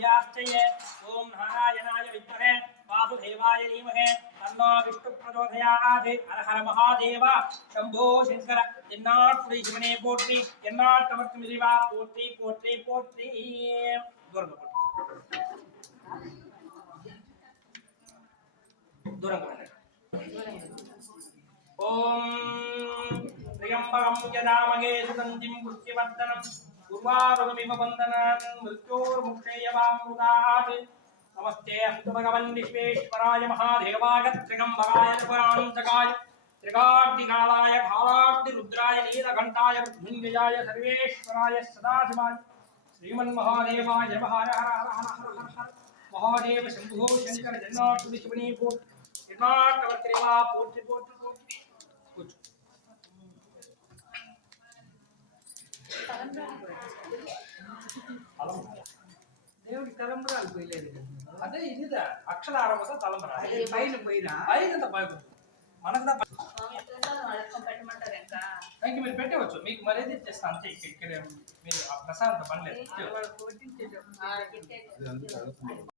सूर्यास्तये ओम नारायणाय विद्महे वासुदेवाय धीमहि तन्नो विष्णु प्रचोदयात् हर हर महादेव शंभो शंकर एन्नाट्टुडै शिवने पोट्टि एन्नाट्टवर्तमिदिवा पोट्टि पोट्टि पोट्टि दूरं ओम त्र्यंबकं यजामहे सुगन्धिं पुष्टिवर्धनं उर्वारुकमिव वन्दनान् मृत्योर्मुक्षेयवामृतात् नमस्ते अस्तु भगवन् विश्वेश्वराय महादेवाय त्र्यंबकाय पुरान्तकाय त्रिकाग्निकालाय कालाग्निरुद्राय नीलकण्ठाय मृत्युञ्जयाय सर्वेश्वराय सदाशिवाय श्रीमन्महादेवाय नमः हर हर हर हर हर हर महादेव शंभो शंकर जन्नाटुडि शिवने पोट्टि एन्नाट्टवर्तमिदिवा पोट्टि पोट्टि पोट्टि దేవుడి తలంబరాలు పోయలేదు అదే ఇదిదా అక్షరారమత తలంబర పైన పోయినా పైన పై మనకు పెట్టమంటారు ఇంకా మీరు పెట్టవచ్చు మీకు మరేది ఇచ్చేస్తాను అంతే ఇక్కడ మీరు ప్రశాంత పని లేదు